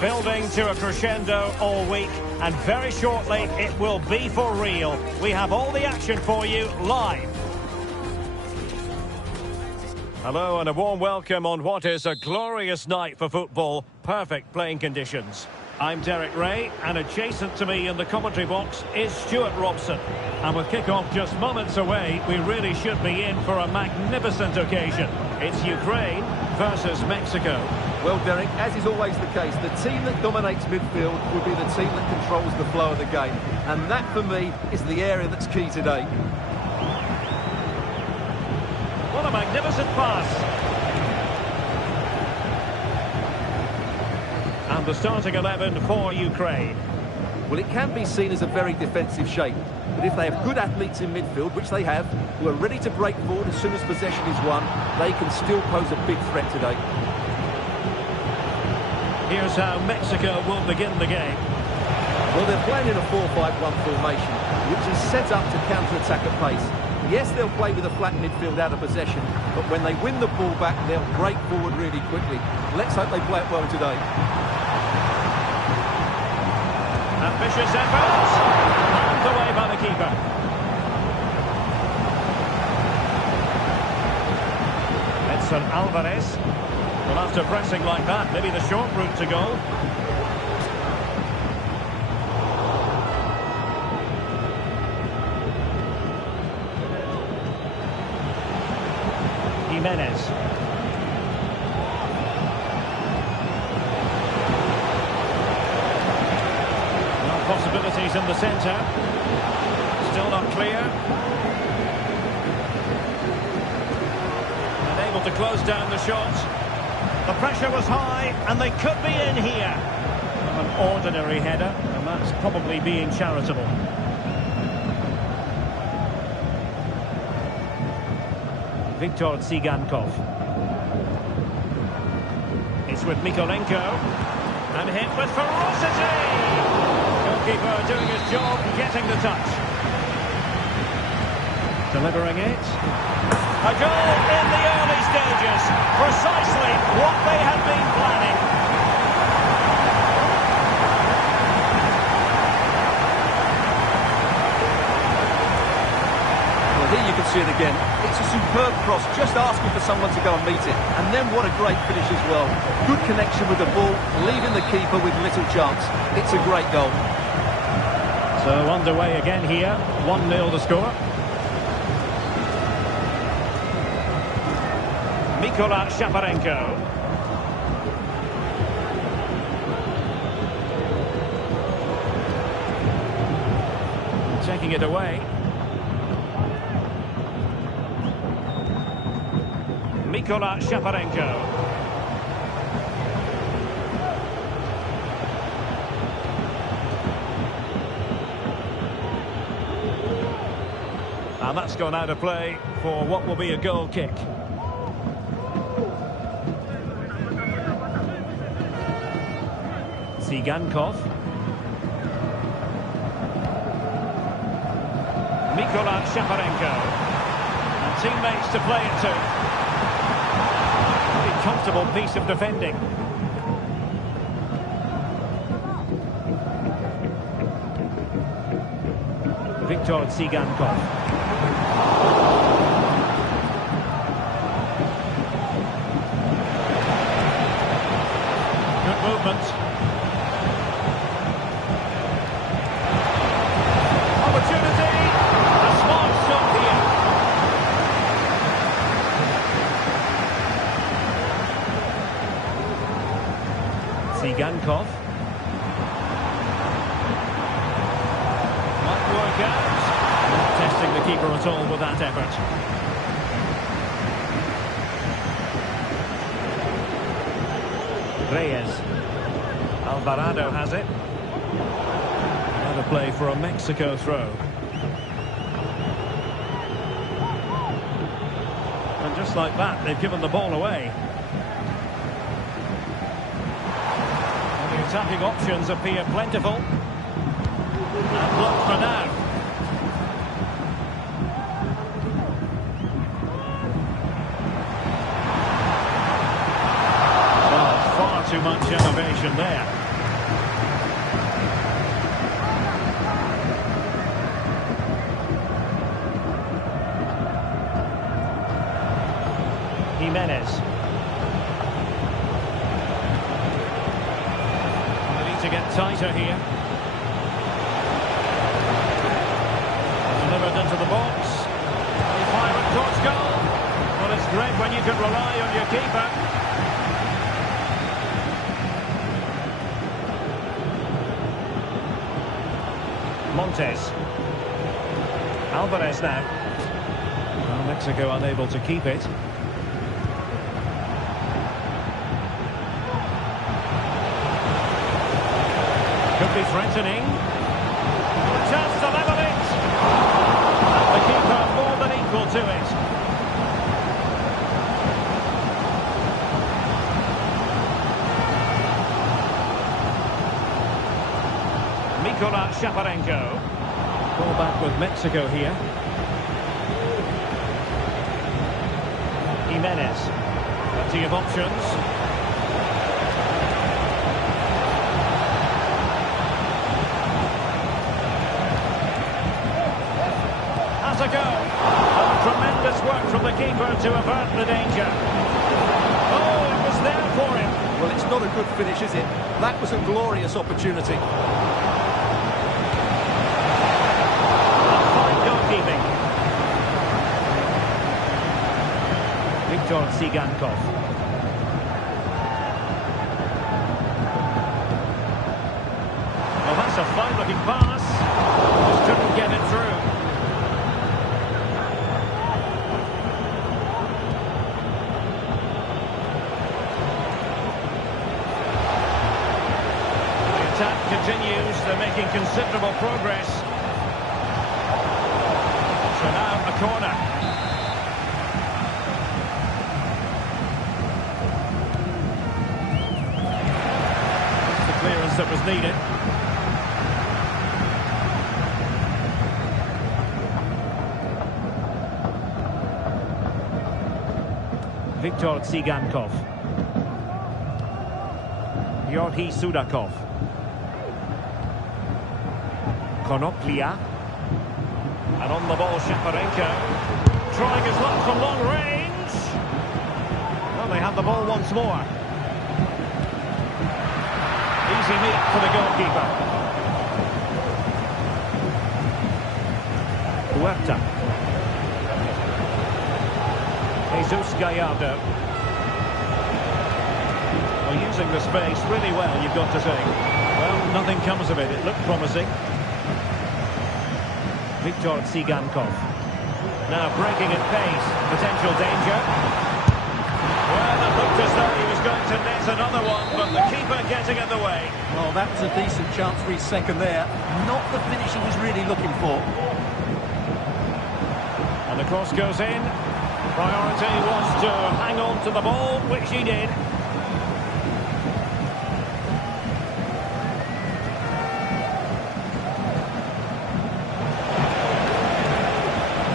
Building to a crescendo all week, and very shortly it will be for real. We have all the action for you live. Hello and a warm welcome on what is a glorious night for football. Perfect playing conditions. I'm Derek Ray, and adjacent to me in the commentary box is Stuart Robson. And with kick-off just moments away, we really should be in for a magnificent occasion. It's Ukraine versus Mexico. Well, Derek, as is always the case, the team that dominates midfield will be the team that controls the flow of the game. And that, for me, is the area that's key today. What a magnificent pass. And the starting 11 for Ukraine. Well, it can be seen as a very defensive shape. But if they have good athletes in midfield, which they have, who are ready to break forward as soon as possession is won, they can still pose a big threat today. Here's how Mexico will begin the game. Well, they're playing in a 4-5-1 formation, which is set up to counter-attack at pace. Yes, they'll play with a flat midfield out of possession, but when they win the ball back, they'll break forward really quickly. Let's hope they play it well today. Ambitious effort, and away by the keeper. Edson Alvarez. Well, after pressing like that, maybe the short route to goal. Jimenez. No possibilities in the centre. Still not clear. And able to close down the shot. The pressure was high, and they could be in here. An ordinary header, and that's probably being charitable. Viktor Tsigankov. It's with Mikolenko. And hit with ferocity! Goalkeeper doing his job, getting the touch. Delivering it. A goal in the early stages. Precisely what they had been planning. Well, here you can see it again. It's a superb cross, just asking for someone to go and meet it. And then what a great finish as well. Good connection with the ball, leaving the keeper with little chance. It's a great goal. So underway again here. 1-0 to score. Mikola Shaparenko. Taking it away. Mikola Shaparenko. And that's gone out of play for what will be a goal kick. Tsigankov. Mikola Shaparenko. And teammates to play it to. Very comfortable piece of defending. Viktor Tsigankov. Good movement. Opportunity. A smart shot here. Tsigankov. Might work out. Not testing the keeper at all with that effort. Reyes. Alvarado has it. Another play for a Mexico throw. And just like that, they've given the ball away. And the attacking options appear plentiful. And blocked for now. Well, far too much innovation there. Jimenez. They need to get tighter here. Delivered into the box. They fire it towards goal. Well, it's great when you can rely on your keeper. Montes. Alvarez now. Well, Mexico unable to keep it. Could be threatening. A chance to level it. And the keeper more than equal to it. Nikola Shaparenko. Ball back with Mexico here. Jimenez. Plenty of options. Has a go. Oh, tremendous work from the keeper to avert the danger. Oh, it was there for him. Well, it's not a good finish, is it? That was a glorious opportunity. Viktor Tsigankov. Well, that's a fine-looking pass. Just couldn't get it through. The attack continues. They're making considerable progress. So now a corner. That was needed. Viktor Tsigankov. Georgi Sudakov. Konoplia. And on the ball, Shaparenko. Trying his luck from long range. Well, they have the ball once more. Easy meet for the goalkeeper. Huerta. Jesus Gallardo. Well, using the space really well, you've got to say. Well, nothing comes of it. It looked promising. Viktor Tsigankov. Now breaking at pace. Potential danger. Well, it looked as though he was going to net another one, but the keeper getting in the way. Well, that was a decent chance for his second there. Not the finish he was really looking for. And the cross goes in. Priority was to hang on to the ball, which he did.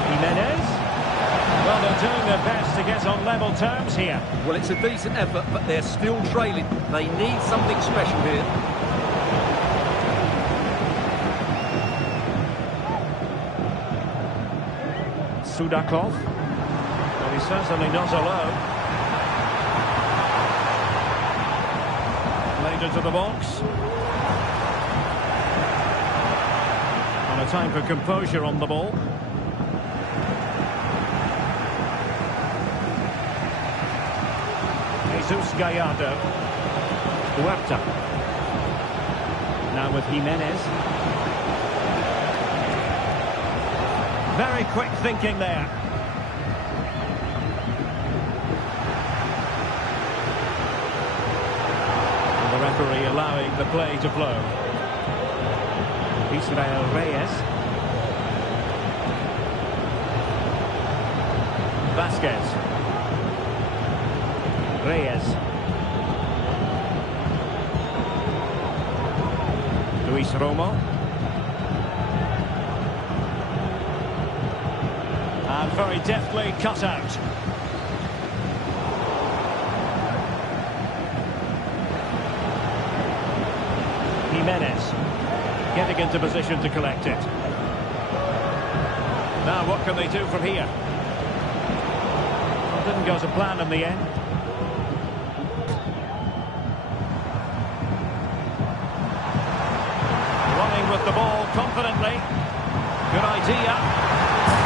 Jimenez. Well, they're doing their best to get on level terms here. Well, it's a decent effort, but they're still trailing. They need something special here. Sudakov. Well, he's certainly not alone. Played into the box. And a time for composure on the ball. Jesus Gallardo. Huerta. Now with Jimenez. Very quick thinking there. And the referee allowing the play to flow. Israel Reyes. Vasquez. Reyes. Luis Romo. And very deftly cut out. Jimenez getting into position to collect it. Now what can they do from here? didn't go to plan in the end. Running with the ball confidently. Good idea.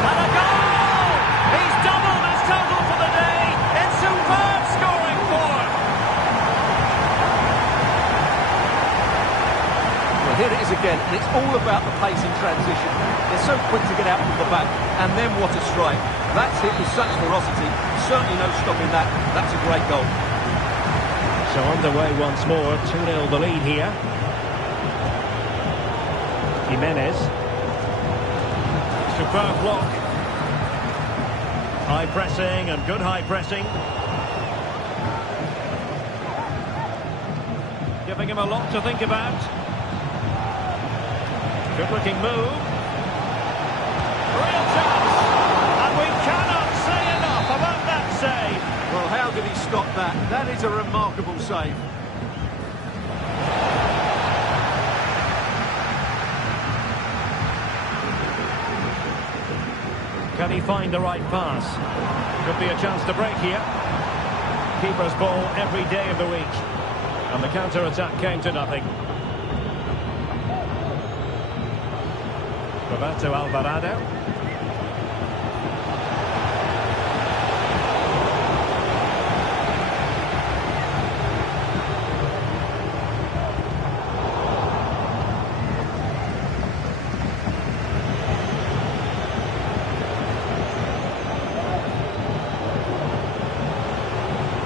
And a goal! He's doubled his total for the day in superb scoring form. Well, here it is again, and it's all about the pace in transition. They're so quick to get out from the back, and then what a strike. That's hit with such ferocity. Certainly no stopping that. That's a great goal. So underway once more, 2-0 the lead here. Jimenez. Superb block. High pressing and good high pressing. Giving him a lot to think about. Good looking move. Real chance. And we cannot say enough about that save. Well, how did he stop that? That is a remarkable save. Can he find the right pass? Could be a chance to break here. Keeper's ball every day of the week. And the counter-attack came to nothing. Roberto Alvarado.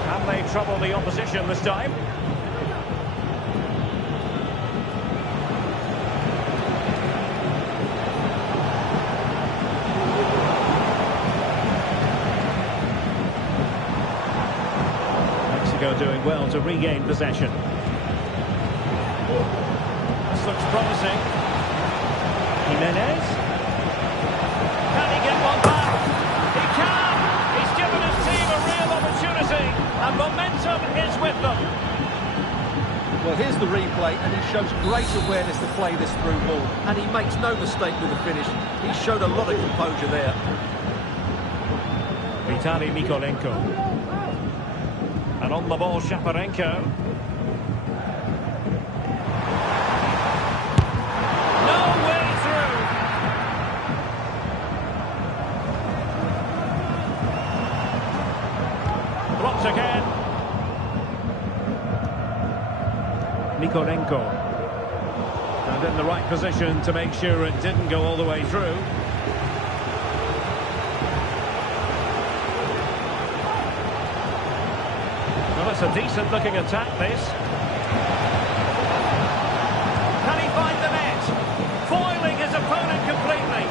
Can they trouble the opposition this time? Doing well to regain possession. This looks promising. Jimenez. Can he get one back? He can! He's given his team a real opportunity, and momentum is with them. Well, here's the replay, and he shows great awareness to play this through ball, and he makes no mistake with the finish. He showed a lot of composure there. Vitaly Mikolenko. And on the ball, Shaparenko. No way through. Blocked again. Mikolenko. And in the right position to make sure it didn't go all the way through. It's a decent-looking attack, this. Can he find the net? Foiling his opponent completely.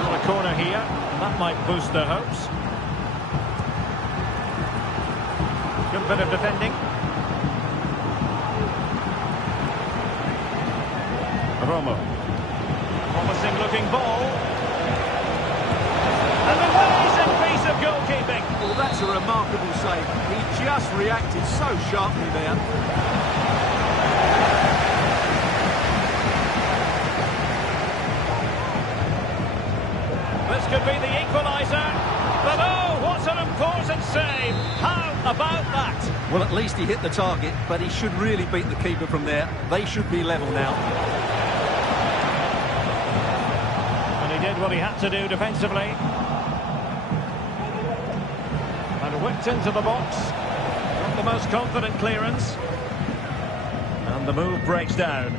Got a corner here, and that might boost their hopes. Good bit of defending. Romo. Promising-looking ball. And an amazing piece of goalkeeping. Well, that's a remarkable save. He just reacted so sharply there. This could be the equaliser. But oh, what an important save. How about that? Well, at least he hit the target, but he should really beat the keeper from there. They should be level now. And he did what he had to do defensively. Whipped into the box. Not the most confident clearance. And the move breaks down.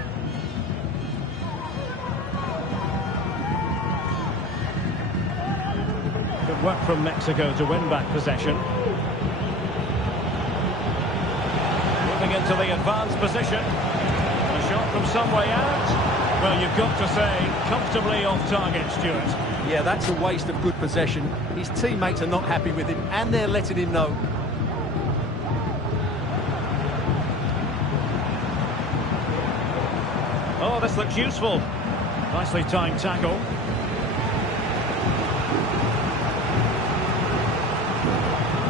Good work from Mexico to win back possession. Moving into the advanced position. A shot from some way out. Well, you've got to say, comfortably off target, Stuart. Yeah, that's a waste of good possession. His teammates are not happy with him, and they're letting him know. Oh, this looks useful. Nicely timed tackle.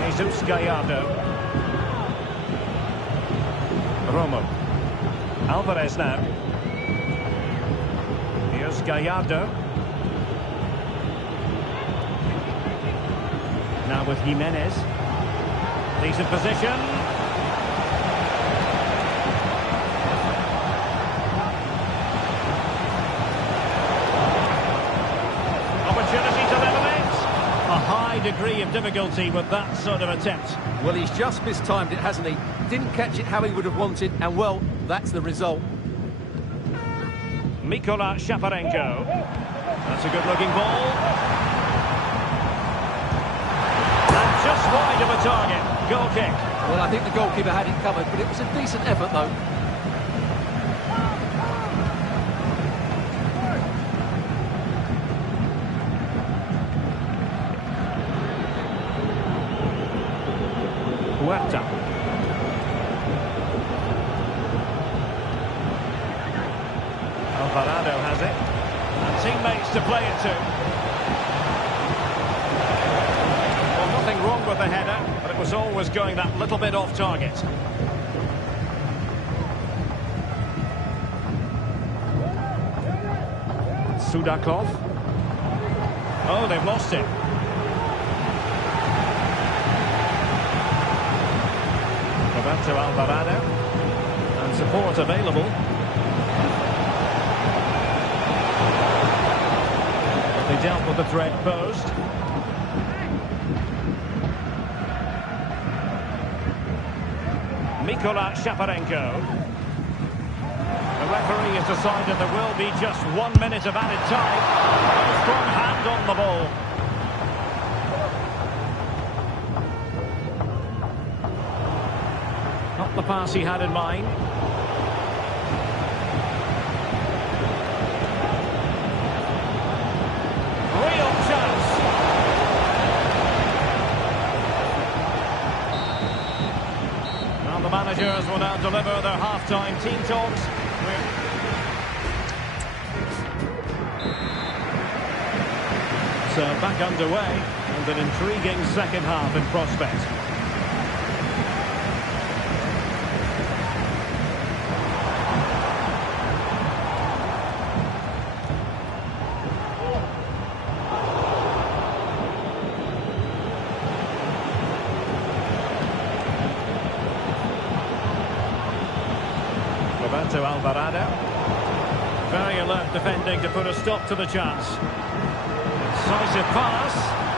Jesus Gallardo. Romo. Alvarez now. Here's Gallardo. Now with Jimenez. Decent position. Opportunity to level it. A high degree of difficulty with that sort of attempt. Well, he's just mistimed it, hasn't he? Didn't catch it how he would have wanted, and well, that's the result. Mikola Shaparenko. That's a good-looking ball. And just wide of a target. Goal kick. Well, I think the goalkeeper had it covered, but it was a decent effort, though. Huerta. Alvarado has it. And teammates to play it to. Well, nothing wrong with the header, but it was always going that little bit off target. Sudakov. Oh, they've lost it. Roberto Alvarado. And support available. They dealt with the threat posed. Mikola Shaparenko. The referee has decided there will be just 1 minute of added time. A strong hand on the ball. Not the pass he had in mind. Real chance. Now the managers will now deliver their half-time team talks. So back underway and an intriguing second half in prospect. Roberto Alvarado. Very alert defending to put a stop to the chance. Decisive pass.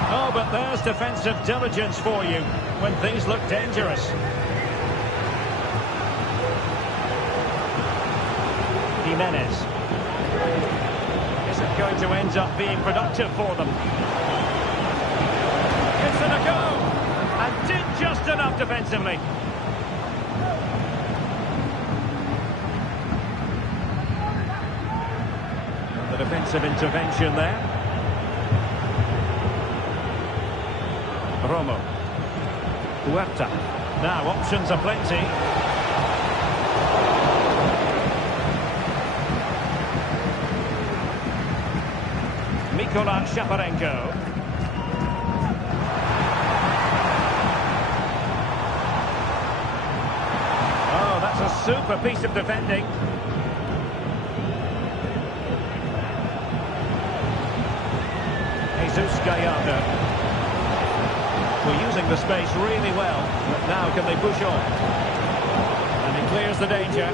Oh, but there's defensive diligence for you when things look dangerous. Jimenez. Is it going to end up being productive for them? It's in a go! And did just enough defensively. And the defensive intervention there. Romo. Huerta. Now options are plenty. Mikola Shaparenko. Oh, that's a super piece of defending. Jesus Gallardo. We're using the space really well, but now can they push on? And he clears the danger.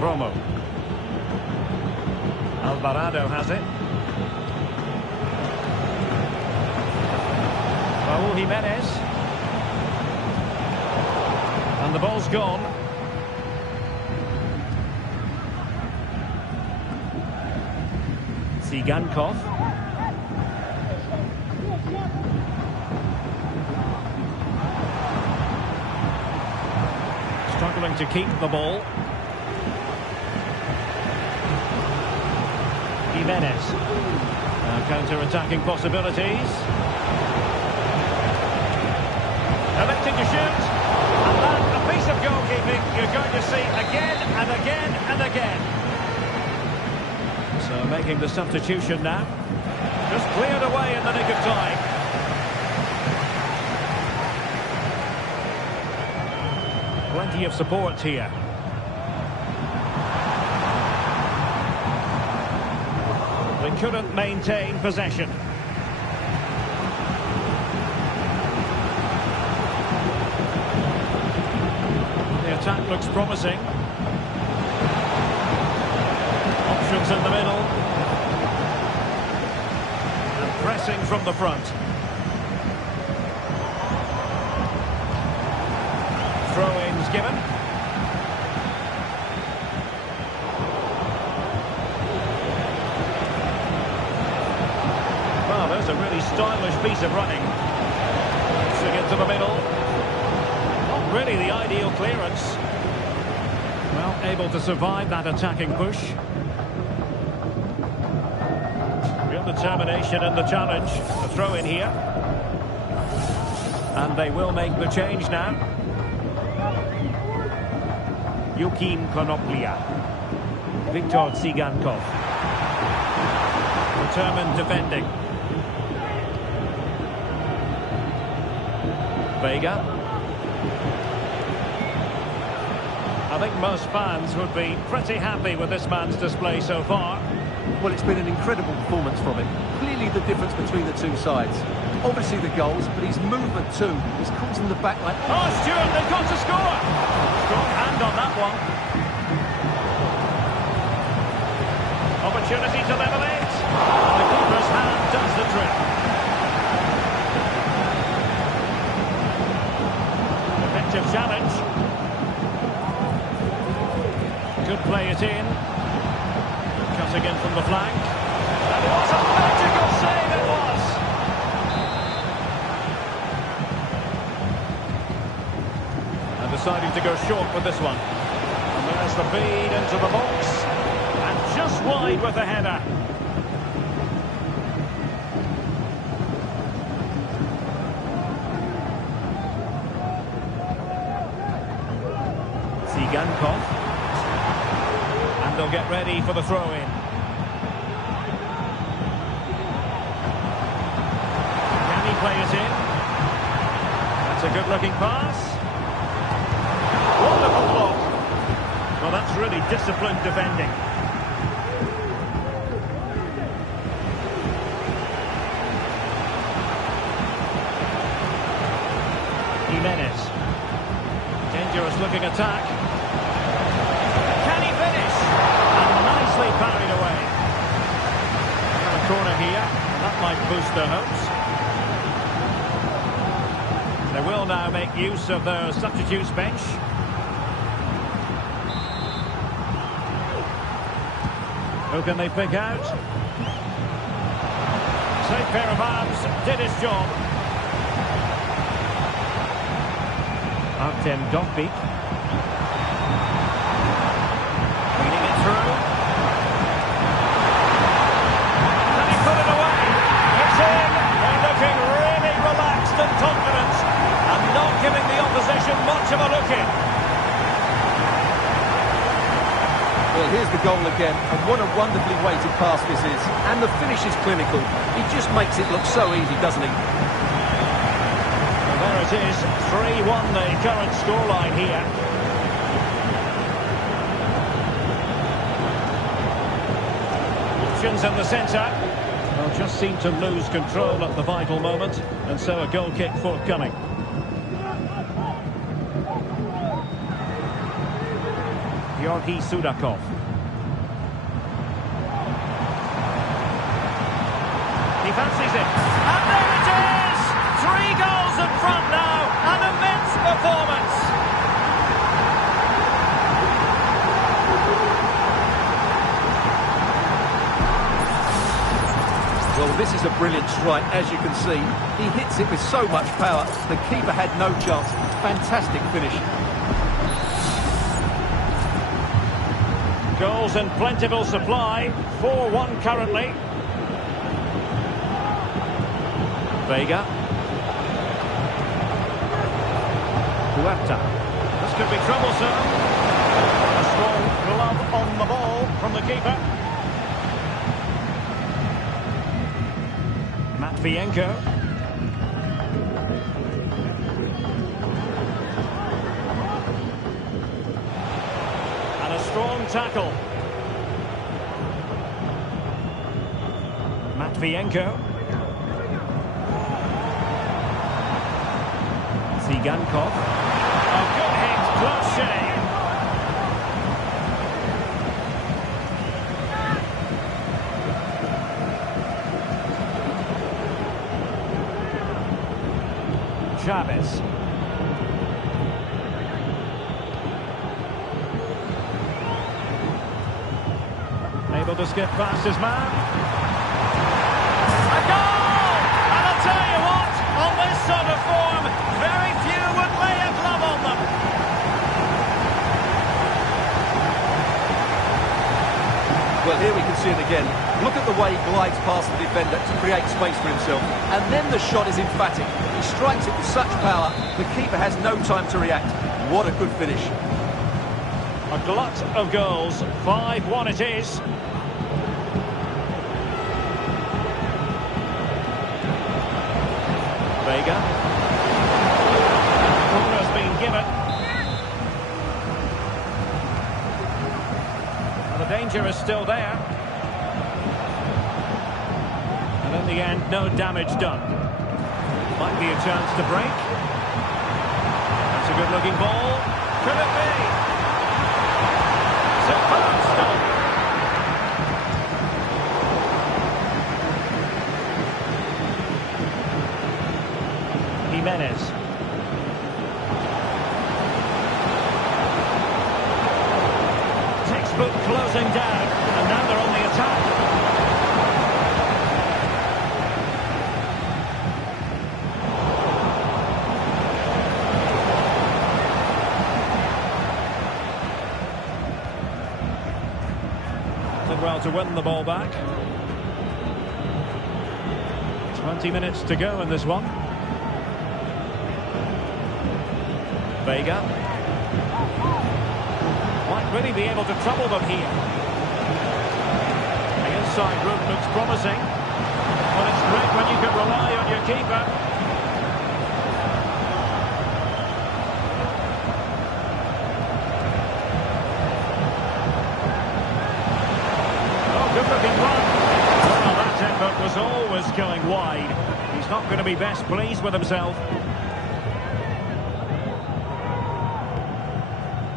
Romo. Alvarado has it. Raúl Jimenez. And the ball's gone. Sigankov. Struggling to keep the ball. Jimenez. Counter-attacking possibilities. Electing to shoot. And that, a piece of goalkeeping you're going to see again and again and again. So making the substitution now. Just cleared away in the nick of time. Plenty of support here. couldn't maintain possession. The attack looks promising. Options in the middle. And pressing from the front. Throw-ins given. Well, there's a really stylish piece of running. Swing into the middle. Not really the ideal clearance. Well, able to survive that attacking push. Real determination in the challenge. The throw in here. And they will make the change now. Yukim Konoplia. Viktor Tsigankov. Determined defending. Vega. I think most fans would be pretty happy with this man's display so far. Well, it's been an incredible performance from him. Clearly the difference between the two sides. Obviously the goals, but his movement too is causing the back line. Oh, Stuart, they've got to score! Strong hand on that one. Opportunity to level it. And the keeper's hand does the trick. Effective challenge. Could play it in. Cutting in from the flank. And what a magical save it was! And deciding to go short with this one. And there's the feed into the box. And just wide with the header. Tsigankov. And they'll get ready for the throw-in. Can he play it in? That's a good-looking pass. Wonderful block. Well, that's really disciplined defending. Jimenez. Dangerous-looking attack. Parried away. And a corner here. That might boost their hopes. They will now make use of their substitutes bench. Who can they pick out? Safe pair of arms. Did his job. Artem Dovbyk. Reading it through. And confidence, and not giving the opposition much of a look in. Well, here's the goal again, and what a wonderfully weighted pass this is. And the finish is clinical. He just makes it look so easy, doesn't he? Well, there it is, 3-1 the current scoreline here. Options in the centre. Well, just seemed to lose control at the vital moment, and so a goal kick forthcoming. Georgi Sudakov. He fancies it. And there it is! 3 goals in front now. An immense performance. Well, this is a brilliant strike, as you can see. He hits it with so much power. The keeper had no chance. Fantastic finish. Goals in plentiful supply. 4-1 currently. Vega. Huerta. This could be troublesome. A strong glove on the ball from the keeper. Matvienko. And a strong tackle. Matvienko. Zigankov. Oh, good hit, close shave. Chavez. Able to skip past his man. A goal! And I'll tell you what, on this sort of form, very few would lay a glove on them. Well, here we can see it again. Look at the way he glides past the defender to create space for himself. And then the shot is emphatic. He strikes it with such power, the keeper has no time to react. What a good finish. A glut of goals. 5-1 it is. Vega. Corner's been given. And the danger is still there. And in the end, no damage done. Might be a chance to break. That's a good-looking ball. Could it be? Superb stop. Jimenez. Textbook closing down, and now they're on the attack. Did well to win the ball back. 20 minutes to go in this one. Vega. Might really be able to trouble them here. The inside route looks promising. Well, it's great when you can rely on your keeper. Oh, good looking run. Well, that effort was always going wide. He's not going to be best pleased with himself.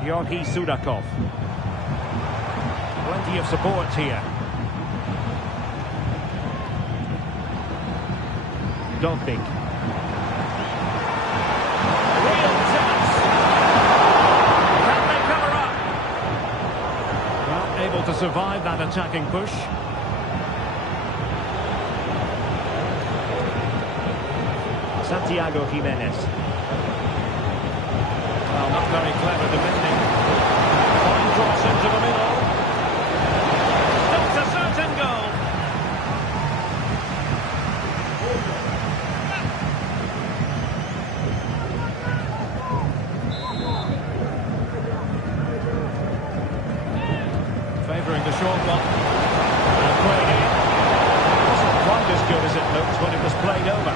Georgi Sudakov. Plenty of support here. Dobbik. Real chance. Can they cover up? Well, able to survive that attacking push. Santiago Jimenez. Well, not very clever defending. Fine cross into the middle. Not a certain goal. Favouring the short one. And played in. Wasn't quite as good as it looked when it was played over.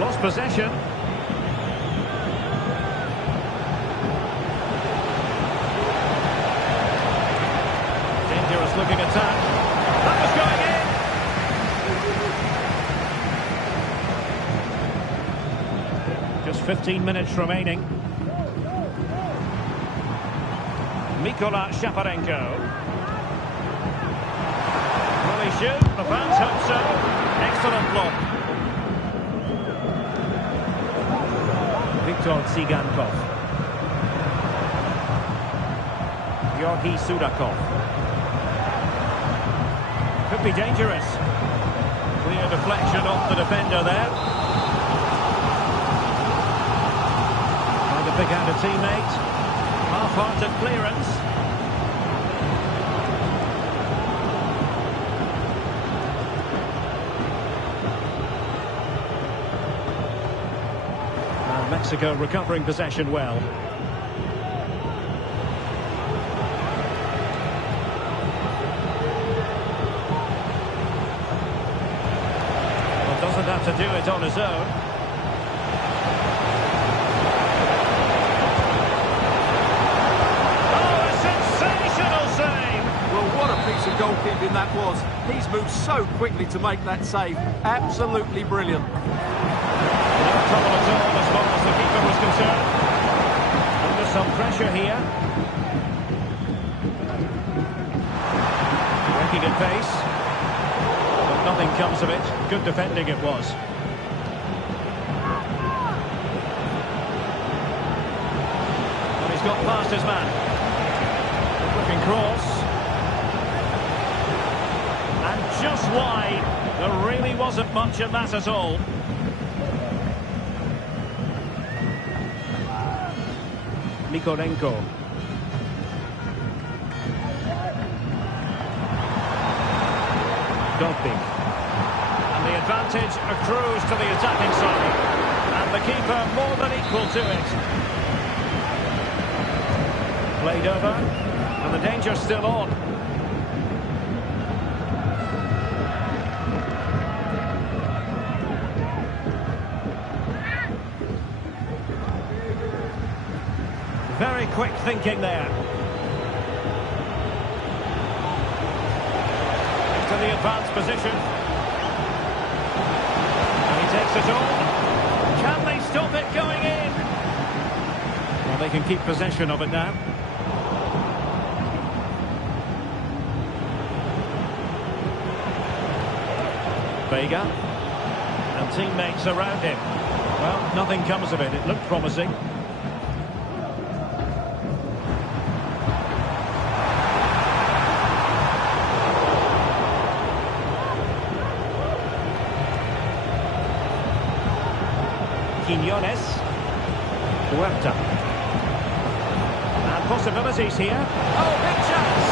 Lost possession. Dangerous looking attack. That was going in. Just 15 minutes remaining. Mikola Shaparenko. Will he shoot? The fans hope so. Excellent block. Viktor Zigankov. Georgi Sudakov. Could be dangerous. Clear deflection off the defender there. Trying to pick out a teammate. Half-hearted clearance. Mexico recovering possession well. Well, doesn't have to do it on his own. Oh, a sensational goalkeeping that was. He's moved so quickly to make that save. Absolutely brilliant. No trouble at all as far as the keeper was concerned. Under some pressure here. Breaking at pace. But nothing comes of it. Good defending it was. And he's got past his man. Looking cross. And just wide. There really wasn't much in that at all. Mikolenko. Dogby. And the advantage accrues to the attacking side. And the keeper more than equal to it. Played over. And the danger's still on. Very quick thinking there. Into the advanced position. And he takes it on. Can they stop it going in? Well, they can keep possession of it now. Vega. And teammates around him. Well, nothing comes of it. It looked promising. Quiñones. Huerta. And possibilities here. Oh, big chance!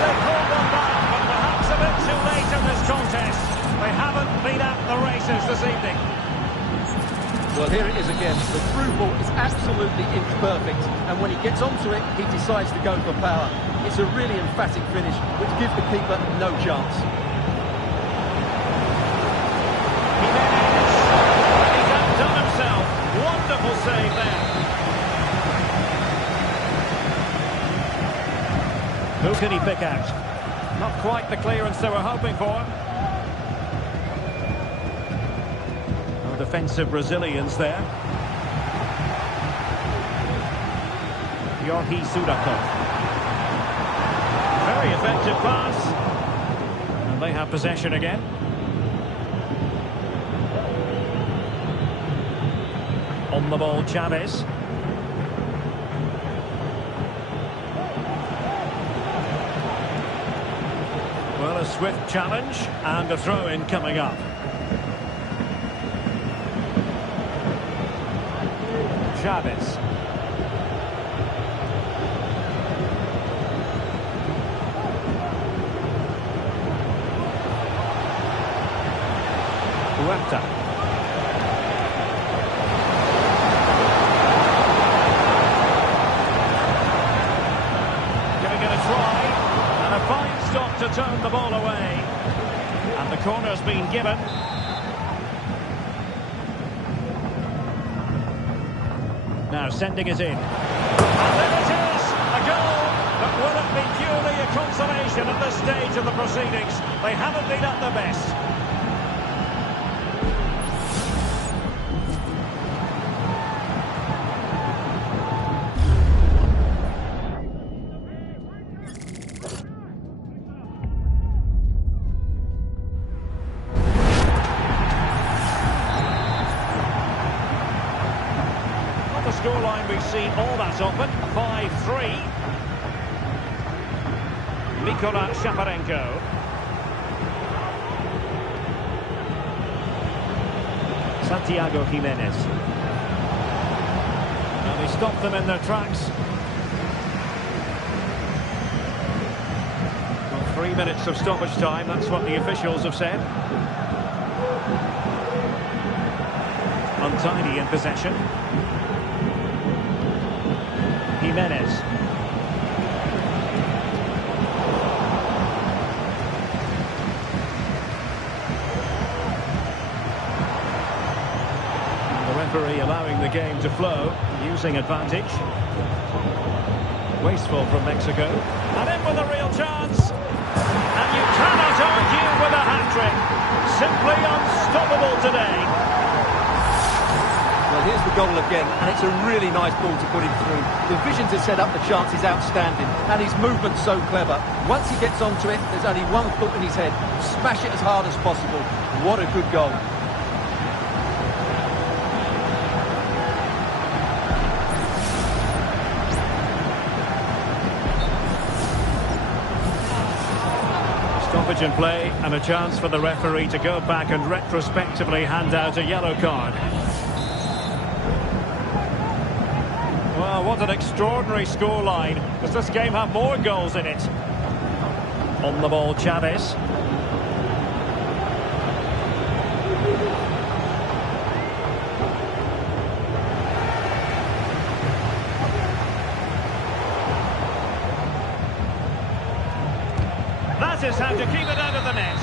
They called them back, but perhaps a bit too late in this contest. They haven't been at the races this evening. Well, here it is again. The through ball is absolutely inch perfect, and when he gets onto it, he decides to go for power. It's a really emphatic finish, which gives the keeper no chance. Wonderful save there. Who can he pick out? Not quite the clearance they were hoping for. No defensive resilience there. Yohi Sudakov. Very effective pass. And they have possession again. On the ball, Chavez. Well, a swift challenge and a throw-in coming up. Chavez. Huerta. Stop to turn the ball away. And the corner's been given. Now sending it in. And there it is! A goal! But will it be purely a consolation at this stage of the proceedings? They haven't been at their best. Scoreline we've seen all that often, 5-3. Mikola Shaparenko. Santiago Jimenez. And they stop them in their tracks. Well, 3 minutes of stoppage time, that's what the officials have said. Untidy in possession. Jimenez. The referee allowing the game to flow, using advantage. Wasteful from Mexico. And in with a real chance. simply unstoppable today. Well, here's the goal again, and it's a really nice ball to put him through. The vision to set up the chance is outstanding, and his movement's so clever. Once he gets onto it, there's only one thought in his head: smash it as hard as possible. What a good goal. Stoppage in play, and a chance for the referee to go back and retrospectively hand out a yellow card. Well, what an extraordinary scoreline. Does this game have more goals in it? On the ball, Chavez. That is how to keep it out of the net.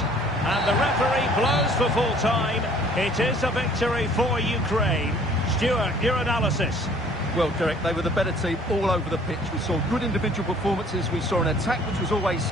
And the referee blows for full time. It is a victory for Ukraine. Stuart, your analysis. Well, Derek, they were the better team all over the pitch. We saw good individual performances. We saw an attack which was always